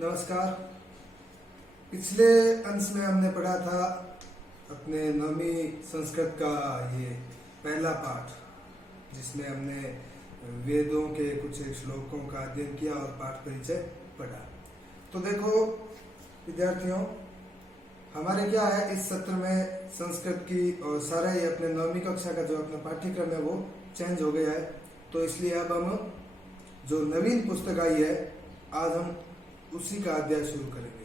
नमस्कार। पिछले अंश में हमने पढ़ा था अपने नवमीं संस्कृत का ये पहला पाठ, जिसमें हमने वेदों के कुछ एक श्लोकों का अध्ययन किया और पाठ परिचय पढ़ा। तो देखो विद्यार्थियों, हमारे क्या है, इस सत्र में संस्कृत की और सारा ही अपने नवमीं कक्षा का जो अपना पाठ्यक्रम है वो चेंज हो गया है। तो इसलिए अब हम जो नवीन पुस्तक आई है, आज हम उसी का अध्याय शुरू करेंगे।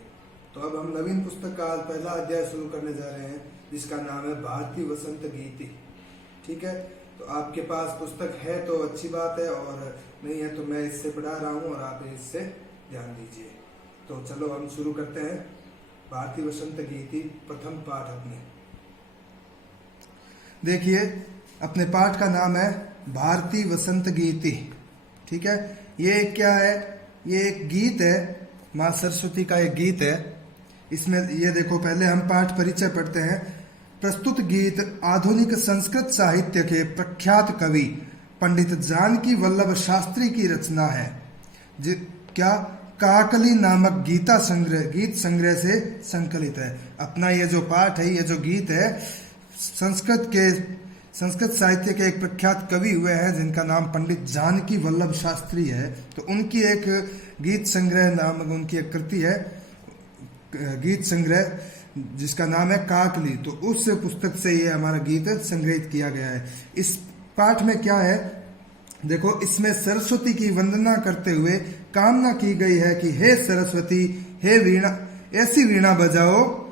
तो अब हम नवीन पुस्तक का आज पहला अध्याय शुरू करने जा रहे हैं, जिसका नाम है भारतीय वसंत गीति। ठीक है, तो आपके पास पुस्तक है तो अच्छी बात है, और नहीं है तो मैं इससे पढ़ा रहा हूँ और आप इससे ध्यान दीजिए। तो चलो हम शुरू करते हैं भारतीय वसंत गीति प्रथम पाठ। अपने देखिए, अपने पाठ का नाम है भारतीय वसंत गीति। ठीक है, ये क्या है, ये एक गीत है, माँ सरस्वती का एक गीत है। इसमें ये देखो, पहले हम पाठ परिचय पढ़ते हैं। प्रस्तुत गीत आधुनिक संस्कृत साहित्य के प्रख्यात कवि पंडित जानकी वल्लभ शास्त्री की रचना है। क्या काकली नामक गीत संग्रह से संकलित है। अपना ये जो पाठ है, ये जो गीत है, संस्कृत साहित्य के एक प्रख्यात कवि हुए हैं जिनका नाम पंडित जानकी वल्लभ शास्त्री है। तो उनकी एक गीत संग्रह नामक उनकी एक कृति है, गीत संग्रह, जिसका नाम है काकली। तो उस पुस्तक से ये हमारा गीत संग्रहित किया गया है। इस पाठ में क्या है, देखो, इसमें सरस्वती की वंदना करते हुए कामना की गई है कि हे सरस्वती, हे वीणा, ऐसी वीणा बजाओ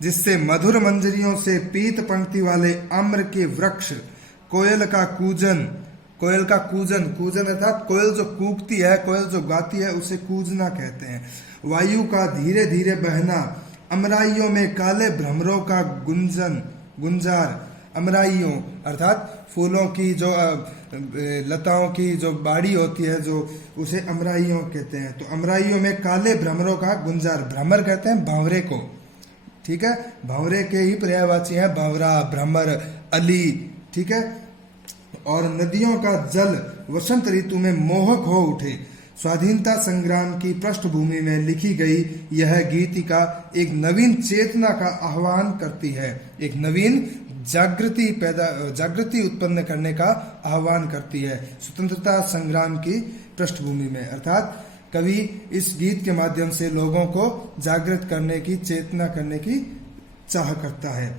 जिससे मधुर मंजरियों से पीत पंक्ति वाले आम्र के वृक्ष, कोयल का कूजन अर्थात कोयल जो कूकती है, कोयल जो गाती है, उसे कूजना कहते हैं। वायु का धीरे धीरे बहना, अमराइयों में काले भ्रमरों का गुंजार, अमराइयों अर्थात फूलों की जो लताओं की जो बाड़ी होती है, जो उसे अमराइयों कहते हैं। तो अमराइयों में काले भ्रमरों का गुंजार, भ्रमर कहते हैं भंवरे को। ठीक है, भंवरे के ही पर्यायवाची है भंवरा, भ्रमर, अली। ठीक है, और नदियों का जल वसंत ऋतु में मोहक हो उठे। स्वाधीनता संग्राम की पृष्ठभूमि में लिखी गई यह गीतिका एक नवीन चेतना का आह्वान करती है, एक नवीन जागृति उत्पन्न करने का आह्वान करती है स्वतंत्रता संग्राम की पृष्ठभूमि में। अर्थात कवि इस गीत के माध्यम से लोगों को जागृत करने की, चेतना करने की चाह करता है,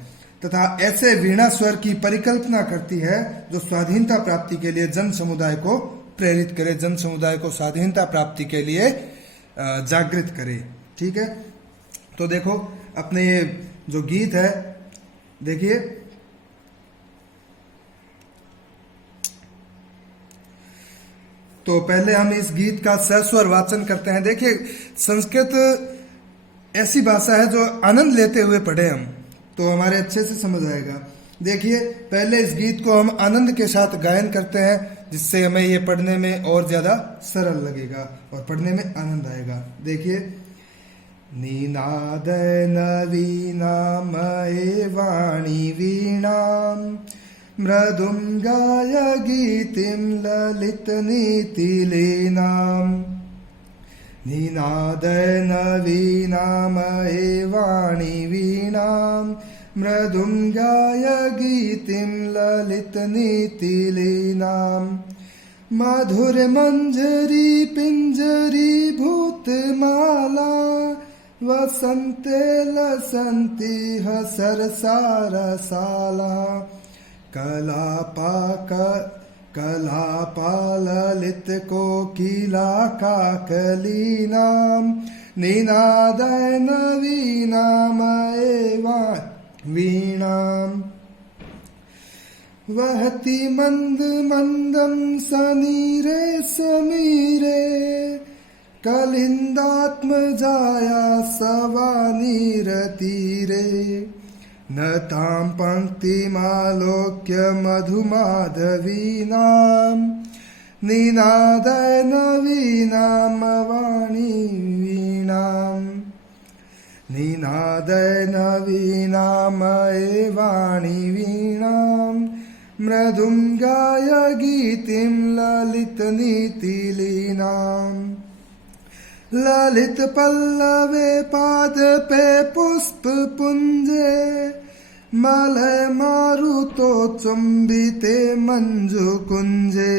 तथा ऐसे वीणा स्वर की परिकल्पना करती है जो स्वाधीनता प्राप्ति के लिए जन समुदाय को प्रेरित करे, जन समुदाय को स्वाधीनता प्राप्ति के लिए जागृत करे। ठीक है, तो देखो अपने ये जो गीत है, देखिए, तो पहले हम इस गीत का सस्वर वाचन करते हैं। देखिए, संस्कृत ऐसी भाषा है जो आनंद लेते हुए पढ़े हम तो हमारे अच्छे से समझ आएगा। देखिए, पहले इस गीत को हम आनंद के साथ गायन करते हैं, जिससे हमें ये पढ़ने में और ज्यादा सरल लगेगा और पढ़ने में आनंद आएगा। देखिए, निनाद नवीनामये वाणी वीणाम मृदुंगाय गीतिं ललित नीतिलीनाम। निनाद नवीनामये वाणी वीणाम मृदुंगाय गीतिं ललित नीतिलीनाम। मधुर मंजरी पिंजरी भूतमाला वसंते लसंती सरसारसाला। कलापा ललित कोकिला काकलीनाम निनादय नवीनामये वीणाम। वहति मंद मंदम सनीरे समीरे कलिंदात्मजाया सवानीरतीरे। न तां पंक्तिमालोक्य मधुमाधवीनां निनादय नवीनां वाणी वीणाम्। निनादय नवीनामये वाणी वीणाम् मृदुंगाय गीतिं ललित नीतिलीनाम्। ललित पल्लवे पादपे पुष्प पुंजे मलय मारुतो चुंबिते मंजु कुंजे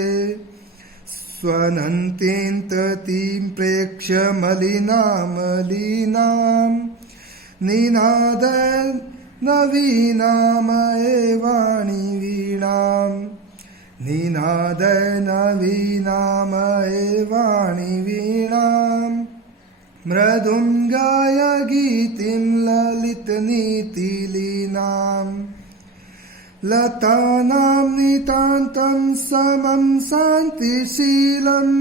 स्वनन्तीं ततीं प्रेक्ष्य मलिनां निनाद नवीनामये वाणी वीणाम् निनाद नवीनामये वाणी वीणाम् मृदुङ्गाय गीतिं ललितनीतिलीनाम् लतानां नितान्तं समं शान्तिशीलम्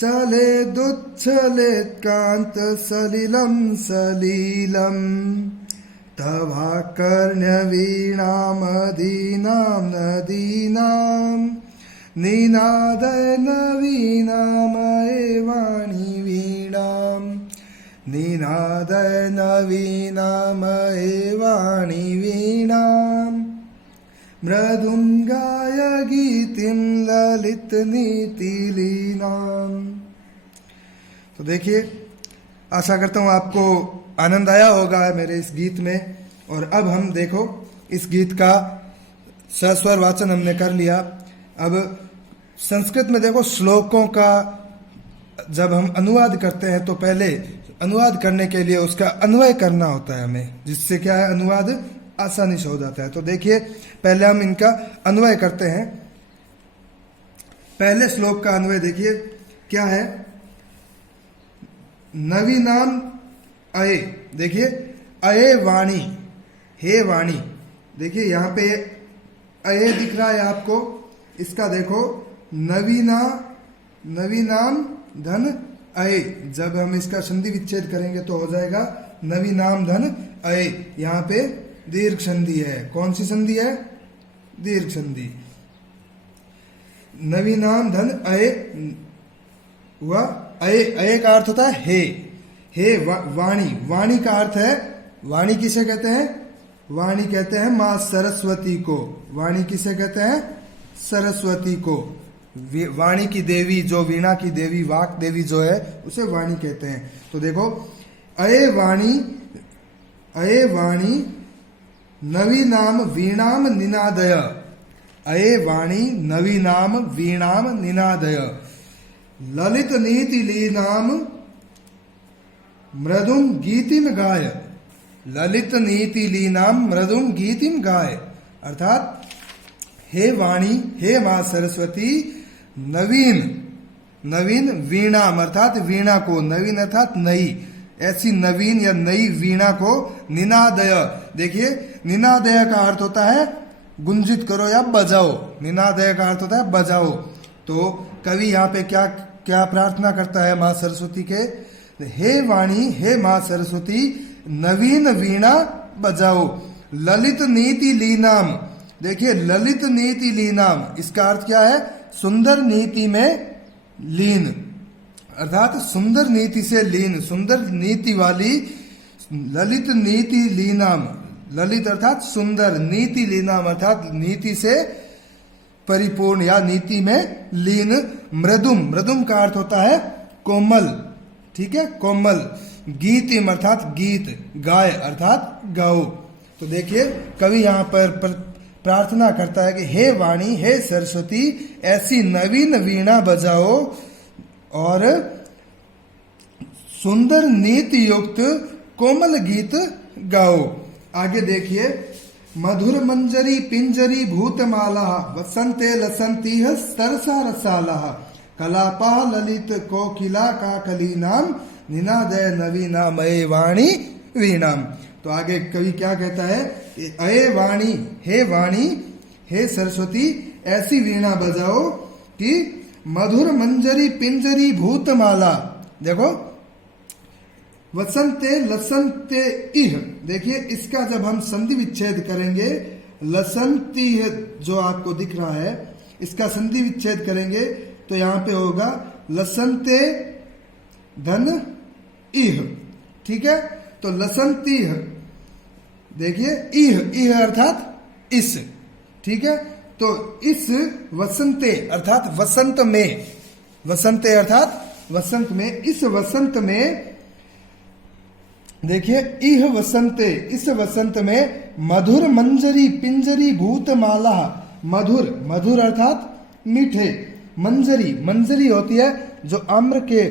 चलेदुच्छलेत्कान्तसलिलं सलीलम् तवाकर्ण्यवीणामदीनां नदीनां निनाद नवीनामये वाणी वीणाम् निनाद नवीनामये वाणी वीणाम् मृदुङ्गाय गीतिं ललित नीतिलीनाम्। तो देखिए, आशा करता हूँ आपको आनंद आया होगा मेरे इस गीत में। और अब हम देखो, इस गीत का सस्वर वाचन हमने कर लिया। अब संस्कृत में देखो, श्लोकों का जब हम अनुवाद करते हैं तो पहले अनुवाद करने के लिए उसका अन्वय करना होता है हमें, जिससे क्या है, अनुवाद आसानी से हो जाता है। तो देखिए, पहले हम इनका अन्वय करते हैं। पहले श्लोक का अन्वय देखिए क्या है। नवीनाम अये, देखिए अये वाणी, हे वाणी। देखिए यहाँ पे अये दिख रहा है आपको, इसका देखो नवीनाम धन अये। जब हम इसका संधि विच्छेद करेंगे तो हो जाएगा नवीनाम धन अये। यहाँ पे दीर्घ संधि है। कौन सी संधि है? दीर्घ संधि। नवीनाम धन अये हुआ। अये, अये का अर्थ होता है हे। हे वाणी, वाणी का अर्थ है, वाणी किसे कहते हैं? वाणी कहते हैं माँ सरस्वती को। वाणी किसे कहते हैं? सरस्वती को। वाणी की देवी, जो वीणा की देवी, वाक देवी जो है, उसे वाणी कहते हैं। तो देखो, अये वाणी नवीनाम वीणाम निनादय। अये वाणी नवीनाम वीणाम निनादय। ललित नीति लीनाम मृदुम गीतिम गाय। ललित नीति लीनाम मृदुम गीतिम गाय। अर्थात हे वाणी, हे मां सरस्वती, नवीन वीणाम अर्थात वीणा को, नवीन अर्थात नई, ऐसी नवीन या नई वीणा को निनादय। देखिए, निनादय का अर्थ होता है गुंजित करो या बजाओ। निनादय का अर्थ होता है बजाओ। तो कवि यहाँ पे क्या क्या प्रार्थना करता है माँ सरस्वती के? हे वाणी, हे माँ सरस्वती, नवीन वीणा बजाओ। ललित नीति लीनाम। देखिए, ललित नीति लीनाम, इसका अर्थ क्या है? सुंदर नीति में लीन, अर्थात सुंदर नीति से लीन, सुंदर नीति वाली। ललित नीति लीनाम, ललित अर्थात सुंदर, नीति लीनाम अर्थात नीति से परिपूर्ण या नीति में लीन। मृदुम, मृदुम का अर्थ होता है कोमल, ठीक है, कोमल। गीतिम अर्थात गीत, गाय अर्थात गाओ। तो देखिए, कवि यहाँ पर प्रार्थना करता है कि हे वाणी, हे सरस्वती, ऐसी नवीन वीणा बजाओ और सुंदर नीति युक्त कोमल गीत गाओ। आगे देखिए, मधुर मंजरी पिंजरी भूतमाला वसंते लसंती सरसा रसाला कलापा ललित कोकिला काकलीनाम निनादय नवीनामये वाणी वीणाम। तो आगे कवि क्या कहता है? अये वाणी, हे सरस्वती, ऐसी वीणा बजाओ कि मधुर मंजरी पिंजरी भूतमाला। देखो, वसंते लसंते इह। देखिए, इसका जब हम संधि विच्छेद करेंगे, लसंती जो आपको दिख रहा है, इसका संधि विच्छेद करेंगे तो यहां पे होगा लसंते धन इह, ठीक है। तो लसंती, देखिए, इह अर्थात इस, ठीक है। तो इस वसंते अर्थात वसंत में, वसंते अर्थात वसंत में, इस वसंत में देखिए, इह वसंते, इस वसंत में मधुर मंजरी पिंजरी भूतमाला। मधुर, मधुर अर्थात मीठे, मंजरी, मंजरी होती है जो आम्र के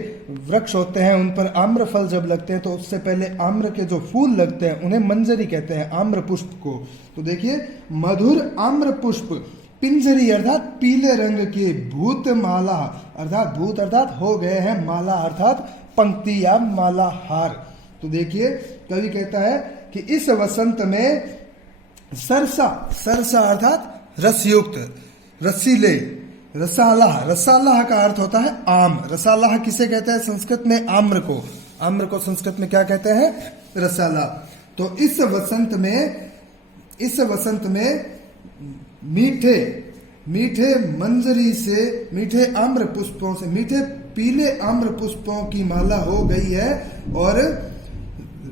वृक्ष होते हैं, उन पर आम्र फल जब लगते हैं तो उससे पहले आम्र के जो फूल लगते हैं उन्हें मंजरी कहते हैं, आम्र पुष्प को। तो देखिए, मधुर आम्र पुष्प, पिंजरी अर्थात पीले रंग की, भूतमाला अर्थात भूत अर्थात हो गए हैं, माला अर्थात पंक्ति या माला हार। तो देखिए, कवि कहता है कि इस वसंत में सरसा, सरसा अर्थात रसयुक्त, रसीले, रसालाह, रसालाह का अर्थ होता है आम। रसालाह किसे कहते हैं संस्कृत में? आम्र को। आम्र को संस्कृत में क्या कहते हैं? रसाला। तो इस वसंत में, इस वसंत में मीठे, मीठे मंजरी से, मीठे आम्र पुष्पों से, मीठे पीले आम्र पुष्पों की माला हो गई है, और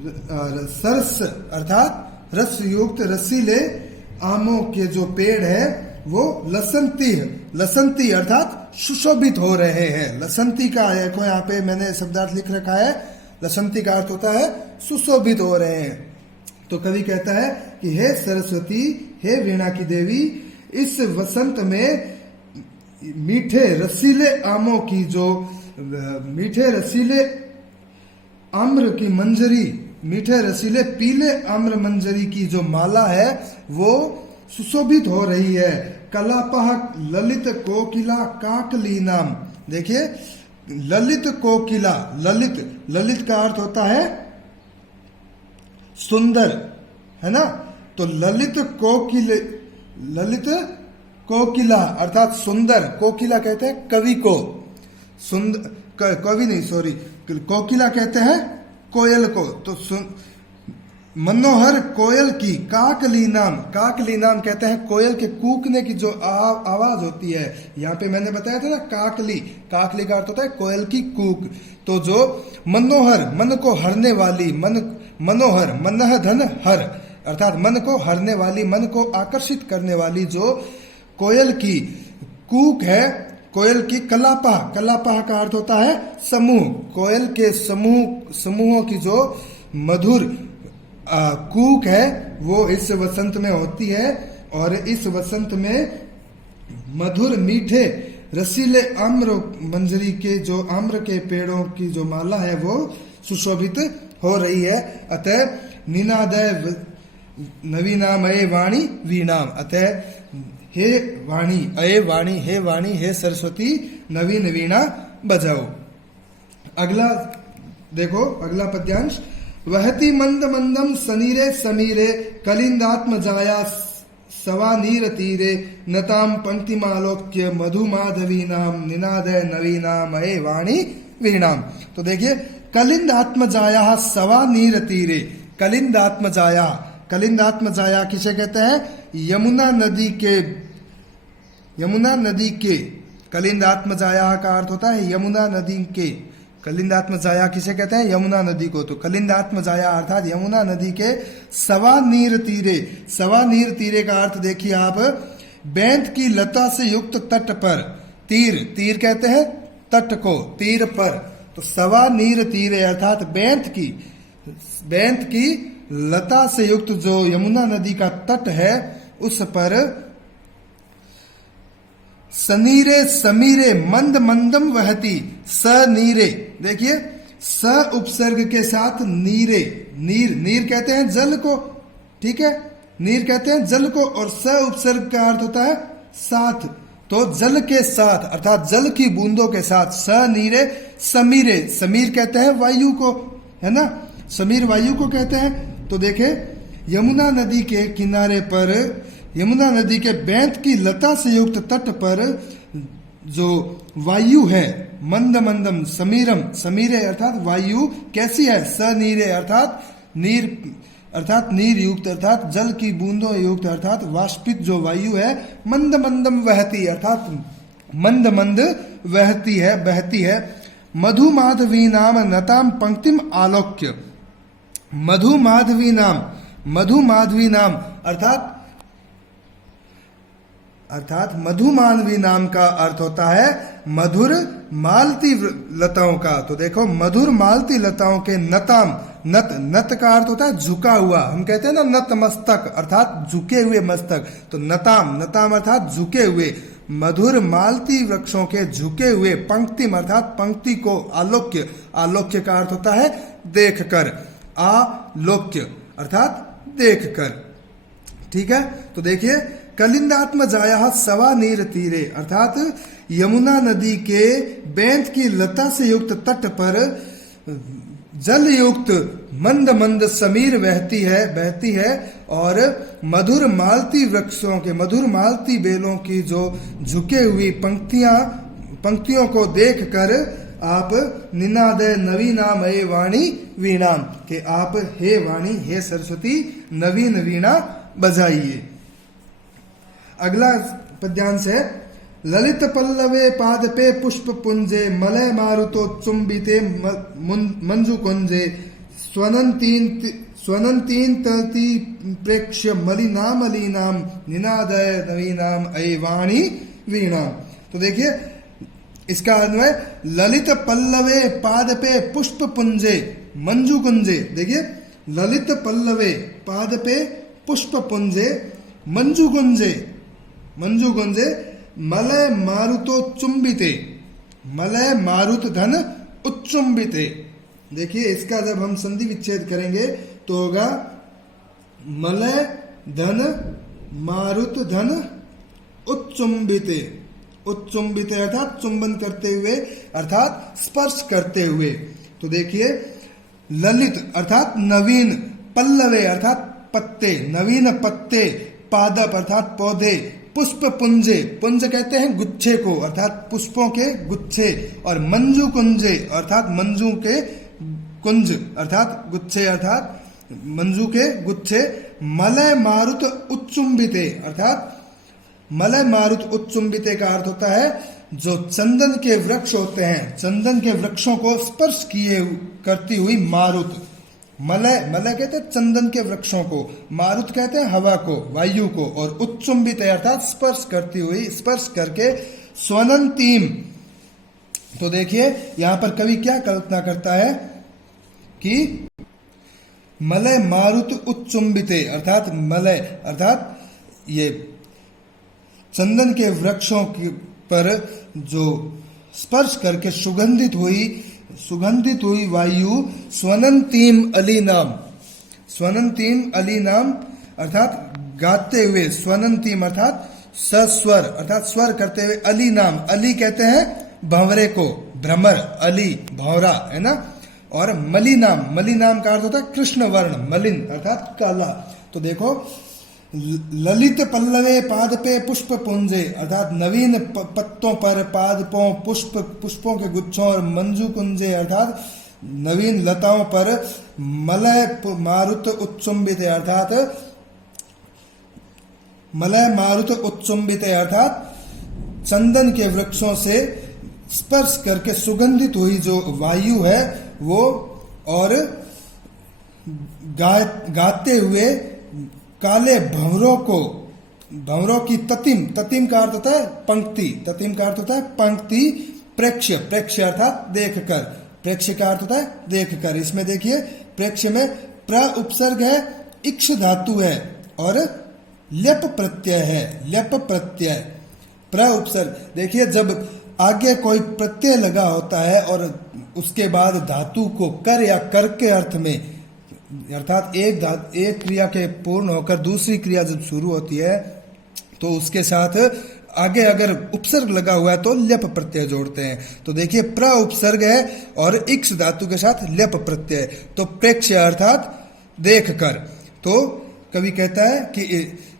सरस अर्थात रस युक्त रसीले आमों के जो पेड़ है वो लसंती है, लसंती अर्थात सुशोभित हो रहे हैं। लसंती का देखो यहाँ पे मैंने शब्दार्थ लिख रखा है, लसंती का अर्थ होता है सुशोभित हो रहे हैं। तो कवि कहता है कि हे सरस्वती, हे वीणा की देवी, इस वसंत में मीठे रसीले आमों की जो, मीठे रसीले आम्र की मंजरी, मीठे रसीले पीले आम्र मंजरी की जो माला है वो सुशोभित हो रही है। कलापह ललित कोकिला काकली नाम। देखिए, ललित कोकिला, ललित, ललित का अर्थ होता है सुंदर, है ना? तो ललित कोकिले, ललित कोकिला अर्थात सुंदर, कोकिला कहते हैं कवि को, सुंदर कवि नहीं, सॉरी, कोकिला कहते हैं कोयल को। तो मनोहर कोयल की, काकली नाम, काकली नाम कहते हैं कोयल के कूकने की जो आवाज होती है। यहाँ पे मैंने बताया था ना काकली, काकली का अर्थ होता है कोयल की कूक। तो जो मनोहर, मन को हरने वाली, मन, मनोहर, मनह धन हर अर्थात मन को हरने वाली, मन को आकर्षित करने वाली जो कोयल की कूक है, कोयल की कलापा, कलापा का अर्थ होता है समूह, कोयल के समूह, समूहों की जो मधुर कूक है वो इस वसंत में होती है। और इस वसंत में मधुर मीठे रसीले आम्र मंजरी के जो आम्र के पेड़ों की जो माला है वो सुशोभित हो रही है। अतः निनादय नवीनामय वाणी वीणाम, अतः हे वाणी, अये वाणी, हे वाणी, हे सरस्वती, नवीन वीणा बजाओ। अगला देखो, अगला पद्यांश, वहति मंद मंदम सनीरे समीरे कलिंदात्म जाया सवानीर तीरे नताम पंक्तिमालोक्य मधुमाधवी नाम निनादय नवीनाम अये वाणी वीणाम। तो देखिए, कलिंदात्म जाया सवानीर तीरे, कलिंदात्म जाया, कलिंदात्म जाया किसे कहते हैं? यमुना नदी के, यमुना नदी के, कलिंदात्म जाया का अर्थ होता है यमुना नदी के। कलिंदात्म जाया किसे कहते हैं? यमुना नदी को। तो कलिंदात्म जाया अर्थात यमुना नदी के सवा नीर तीरे, सवा नीर तीरे का अर्थ देखिए आप, बैंत की लता से युक्त तट पर, तीर, तीर कहते हैं तट को, तीर पर। तो सवा नीर तीरे अर्थात बैंत की, बैंत की लता से युक्त जो यमुना नदी का तट है उस पर सनीरे समीरे मंद मंदम वहती, सनीरे, देखिए स उपसर्ग के साथ नीरे, नीर, नीर कहते हैं जल को, ठीक है, नीर कहते हैं जल को, और स उपसर्ग का अर्थ होता है साथ। तो जल के साथ अर्थात जल की बूंदों के साथ, सनीरे समीरे, समीर कहते हैं वायु को, है ना, समीर वायु को कहते हैं। तो देखे, यमुना नदी के किनारे पर, यमुना नदी के बैंत की लता से युक्त तट पर जो वायु है, मंद मंदम समीरम, समीरे अर्थात वायु कैसी है? सनीरे अर्थात नीर, अर्थात नीर युक्त, अर्थात जल की बूंदों युक्त, अर्थात वाष्पित जो वायु है। मंद मंदम वहती अर्थात मंद मंद वहती है, बहती है। मधु माधवी नाम नताम पंक्तिम आलोक्य, मधु माधवी नाम, मधु माधवी नाम अर्थात अर्थात मधुमालवी नाम का अर्थ होता है मधुर मालती लताओं का। तो देखो मधुर मालती लताओं के नताम, नत, नत का अर्थ होता है झुका हुआ, हम कहते हैं ना नत मस्तक अर्थात झुके हुए मस्तक, तो नताम, नताम अर्थात झुके हुए, मधुर मालती वृक्षों के झुके हुए, पंक्तिम अर्थात पंक्ति को, आलोक्य, आलोक्य का अर्थ होता है देखकर, आलोक्य अर्थात देखकर। ठीक है, तो देखिए कलिंदात्म जाया सवा नीर तीरे अर्थात यमुना नदी के बैंत की लता से युक्त तट पर जल युक्त मंद मंद समीर बहती है और मधुर मालती वृक्षों के, मधुर मालती बेलों की जो झुके हुई पंक्तियों को देखकर आप निनादय नवीनामय वाणी वीणाम, के आप हे वाणी, हे सरस्वती नवीन वीणा बजाइए। अगला पद्यांश है ललित पल्लवे पादपे पुष्प पुंजे मलय मारुतो चुंबिते मंजु कुंजे स्वनंतीन तलती प्रेक्ष्य मलिनाम निनादय नवीनाम अय वाणी वीणा। तो देखिए इसका अन्वय ललित पल्लवे पादपे पुष्प पुंजे मंजु कुंजे, देखिए ललित पल्लवे पादपे पुष्प पुंजे मंजु कुंजे, मंजु कुंजे मलय मारुतो चुंबिते, मलय मारुत धन उच्चुंबिते। देखिए इसका जब हम संधि विच्छेद करेंगे तो होगा मलय धन मारुत धन उच्चुंबिते, उच्चुंबिते अर्थात चुंबन करते हुए अर्थात स्पर्श करते हुए। तो देखिए ललित अर्थात नवीन, पल्लवे अर्थात पत्ते, नवीन पत्ते, पादप अर्थात पौधे, पुष्प पुंजे, पुंज कहते हैं गुच्छे को अर्थात पुष्पों के गुच्छे, और मंजू कुंजे अर्थात मंजू के कुंज अर्थात गुच्छे अर्थात मंजू के गुच्छे, मलय मारुत उच्चुंबिते अर्थात मलय मारुत उच्चुंबिते का अर्थ होता है जो चंदन के वृक्ष होते हैं, चंदन के वृक्षों को स्पर्श किए करती हुई मारुत। मलय, मलय कहते हैं चंदन के वृक्षों को, मारुत कहते हैं हवा को, वायु को, और उच्चुंबित अर्थात स्पर्श करती हुई, स्पर्श करके स्वनंतीम। तो देखिए यहां पर कवि क्या कल्पना करता है कि मलय मारुत उच्चुंबिते अर्थात मलय अर्थात ये चंदन के वृक्षों पर जो स्पर्श करके सुगंधित हुई वायु स्वनंतीम अली नाम, स्वनंतीम अली नाम अर्थात गाते हुए, स्वनंतीम अर्थात सस्वर अर्थात स्वर करते हुए, अली नाम, अली कहते हैं भंवरे को, भ्रमर, अली भंवरा है ना, और मलिनाम, मलिनाम का अर्थ होता है कृष्ण वर्ण, मलिन अर्थात काला। तो देखो ललित पल्लवे पादपे पुष्प पुंजे अर्थात नवीन पत्तों पर, पादपों, पुष्पों के गुच्छों, और मंजू कुंजे अर्थात नवीन लताओं पर, मलय मारुत उच्चुंबित अर्थात मलय मारुत उच्चुंबित अर्थात चंदन के वृक्षों से स्पर्श करके सुगंधित हुई जो वायु है वो, और गाते हुए काले भंवरों को, भंवरों की ततिम, ततिम का अर्थ होता है पंक्ति, ततिम का अर्थ होता है पंक्ति, प्रेक्ष्य, प्रेक्ष्य अर्थात देखकर, प्रेक्ष्य का अर्थ होता है देखकर। इसमें देखिए प्रेक्ष्य में प्र उपसर्ग है, इक्ष धातु है और ल्यप प्रत्यय है, ल्यप प्रत्यय, प्र उपसर्ग। देखिए जब आगे कोई प्रत्यय लगा होता है और उसके बाद धातु को कर या कर के अर्थ में, अर्थात एक क्रिया के पूर्ण होकर दूसरी क्रिया जब शुरू होती है तो उसके साथ आगे अगर उपसर्ग लगा हुआ है तो ल्यप प्रत्यय जोड़ते हैं। तो देखिए प्र उपसर्ग है और इक्ष धातु के साथ ल्यप प्रत्यय, तो प्रेक्ष्य अर्थात देख कर। तो कवि कहता है कि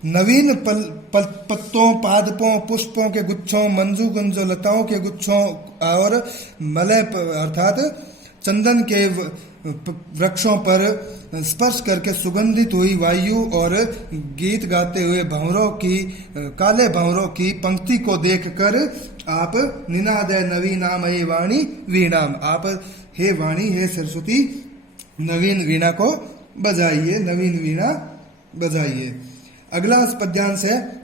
नवीन पत्तों, पादपों, पुष्पों के गुच्छों, मंजू गुंजो लताओं के गुच्छों, और मलय अर्थात चंदन के वृक्षों पर स्पर्श करके सुगंधित हुई वायु और गीत गाते हुए भंवरों की, काले भंवरों की पंक्ति को देखकर आप निनादय नवीनामय वाणी वीणाम, आप हे वाणी, हे सरस्वती नवीन वीणा को बजाइए, नवीन वीणा बजाइए। अगला पद्यांश है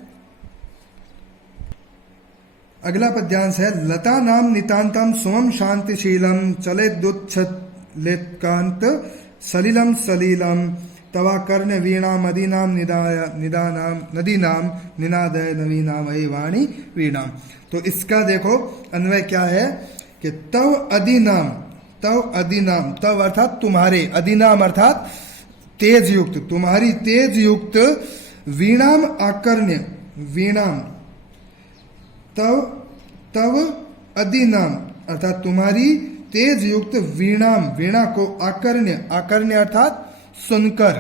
अगला पद्यांश है लता नाम नितांतम सुमम शांतिशीलम चलेदुच्छलेत्कांत सलिलम सलीलम तवा कर्ण वीणा मदीनाम निदानाम नदीनाम निनादय नवीनाम वही वाणी वीणाम। तो इसका देखो अन्वय क्या है कि तव अधिनाम, तव अधिनाम, तव अर्थात तुम्हारे, अधिनाम अर्थात तेज युक्त, तुम्हारी तेज युक्त वीणाम आकर्ण्य, वीणाम तव तव अधिनाम अर्थात तुम्हारी तेज युक्त वीणाम, वीणा को आकर्ण्य, आकर्ण्य अर्थात सुनकर,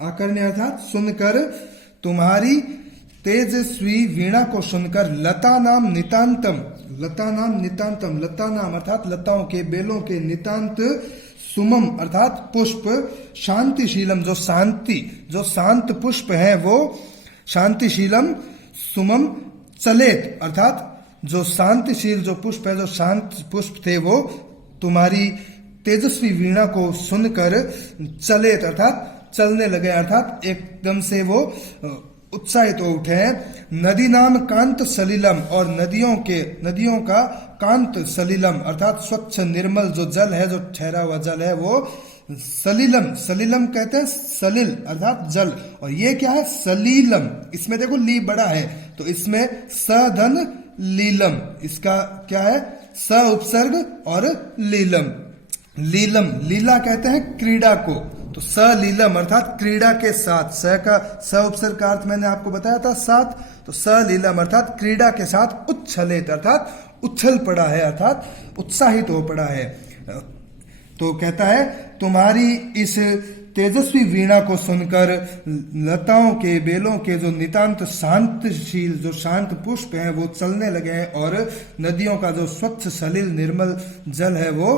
आकर्ण्य अर्थात सुनकर, तुम्हारी तेजस्वी वीणा को सुनकर लता नाम नितांतम, लता नाम नितांतम, लता नाम अर्थात लताओं के, बेलों के, नितांत सुमम अर्थात पुष्प, शांतिशीलम जो शांति, जो शांत पुष्प है वो शांतिशीलम, सुमम चलेत अर्थात जो शांतिशील जो पुष्प है, जो शांत पुष्प थे वो तुम्हारी तेजस्वी वीणा को सुनकर चलेत अर्थात चलने लगे, अर्थात एकदम से वो उत्साहित हो उठे हैं। नदी नाम कांत सलिलम, और नदियों के, नदियों का कांत सलिलम अर्थात स्वच्छ निर्मल जो जल है, जो ठहरा हुआ जल है वो सलिलम, सलिलम कहते हैं सलिल अर्थात जल, और ये क्या है सलीलम, इसमें देखो ली बड़ा है तो इसमें सधन लीलम, इसका क्या है स उपसर्ग और लीलम, लीलम, लीला कहते हैं क्रीड़ा को, तो सलीलम अर्थात क्रीड़ा के साथ, स का स उपसर्ग का अर्थ मैंने आपको बताया था साथ, तो सलीलम अर्थात क्रीड़ा के साथ उच्छलित अर्थात उछल पड़ा है, अर्थात उत्साहित हो पड़ा है। तो कहता है तुम्हारी इस तेजस्वी वीणा को सुनकर लताओं के, बेलों के जो नितांत शांतशील जो शांत पुष्प हैं वो चलने लगे हैं, और नदियों का जो स्वच्छ सलिल निर्मल जल है वो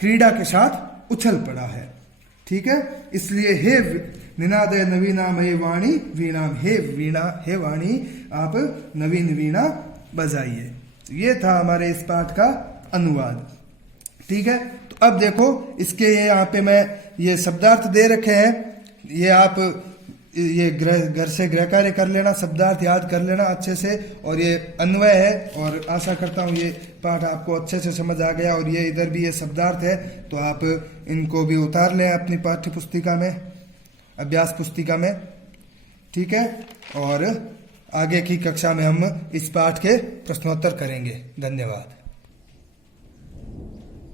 क्रीड़ा के साथ उछल पड़ा है। ठीक है, इसलिए हे निनादय नवीनाम हे वाणी वीणाम, हे वीणा, हे वाणी आप नवीन वीणा बजाइए। ये था हमारे इस पाठ का अनुवाद। ठीक है, तो अब देखो इसके यहाँ पे मैं ये शब्दार्थ दे रखे हैं, ये आप ये घर से गृह कार्य कर लेना, शब्दार्थ याद कर लेना अच्छे से, और ये अन्वय है, और आशा करता हूँ ये पाठ आपको अच्छे से समझ आ गया। और ये इधर भी ये शब्दार्थ है तो आप इनको भी उतार लें अपनी पाठ्य पुस्तिका में, अभ्यास पुस्तिका में। ठीक है, और आगे की कक्षा में हम इस पाठ के प्रश्नोत्तर करेंगे। धन्यवाद।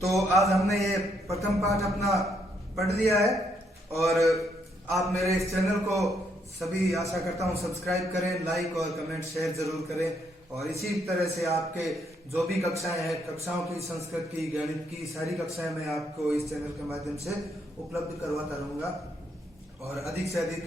तो आज हमने ये प्रथम पाठ अपना पढ़ लिया है, और आप मेरे इस चैनल को सभी आशा करता हूँ सब्सक्राइब करें, लाइक और कमेंट शेयर जरूर करें, और इसी तरह से आपके जो भी कक्षाएं हैं, कक्षाओं की, संस्कृत की, गणित की सारी कक्षाएं मैं आपको इस चैनल के माध्यम से उपलब्ध करवाता रहूंगा, और अधिक से अधिक